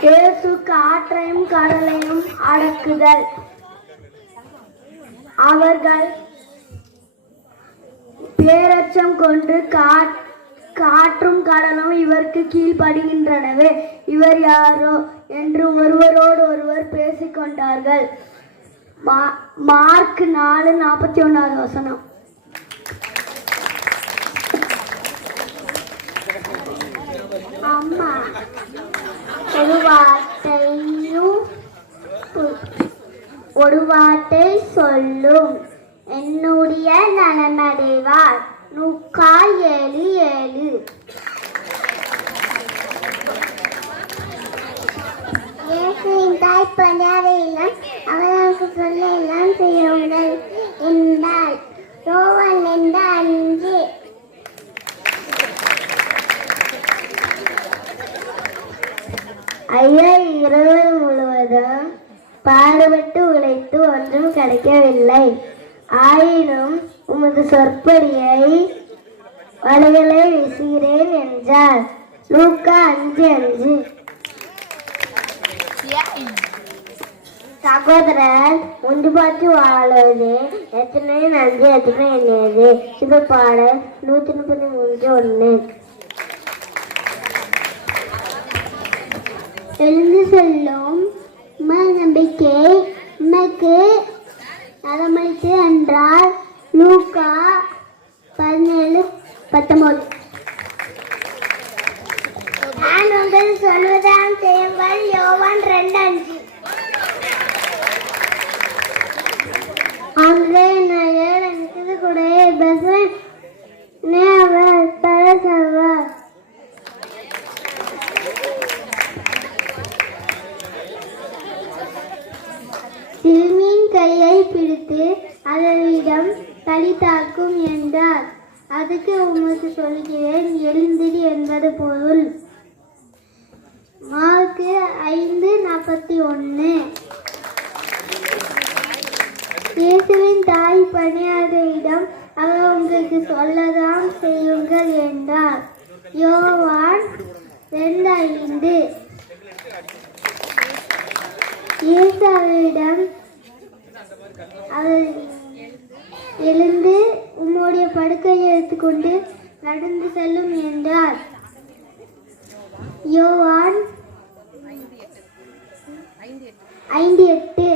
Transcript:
இயேசு காற்றையும் கடலையும் அடக்குதல். அவர்கள் பேரச்சம் கொண்டு காற்றும் கடலும் இவருக்கு கீழ்ப்படுகின்றனவே. இவர் யாரோ என்று ஒருவரோடு ஒருவர் பேசிக்கொண்டார்கள். மா- மார்க் நாலு நாற்பத்தி ஒன்றாவது வசனம். அம்மா வார்த்தையும் ஒரு வார்த்தை சொல்லும். என்னுடைய நலமடைவார் நூக்கா ஏழு ஏழு. இயேசுவின் தாய் பணியாரையெல்லாம் அவர்களுக்கு சொல்ல எல்லாம் செய்ய என்றால் ரோவன் என்ற அஞ்சு ஐயா இரவு முழுவதும் பாடுபட்டு உழைத்து ஒன்றும் கிடைக்கவில்லை. ஆயினும் உமது சொற்படியை வலைகளை வீசுகிறேன் என்றார். லூக்கா அஞ்சு அஞ்சு. சகோதரர் உண்டு பார்த்து வாழ்வது எத்தனை நன்றி எத்தனை எண்ணியது சுப பாடல் நூற்றி முப்பத்தி மூன்று ஒன்று எழுந்து செல்லும். உமது நம்பிக்கை உமக்கு நலமளித்து என்றால் லூக்கா பதினேழு பத்தொன்பது. நான் உங்கள் சொல்வதான் செய்யுங்கள் யோவான் ரெண்டு அஞ்சு. அங்கே சிறுமியின் கையை பிடித்து அதனிடம் தாக்கும் என்றார். அதுக்கு உமக்கு சொல்கிறேன் எழுந்திரி என்பது பொருள். மார்க்கு ஐந்து நாற்பத்தி ஒன்று. இயேசுவின் தாய் பணியாளரிடம் அவர் உங்களுக்கு சொல்லதான் செய்யுங்கள் என்றார். யோவான் ரெண்டு ஐந்து. ஏசாவிடம் அவள் அவர் எழுந்து உம்முடைய படுக்கையை எடுத்துக்கொண்டு நடந்து செல்லும் என்றார். யோவான் ஐந்து எட்டு.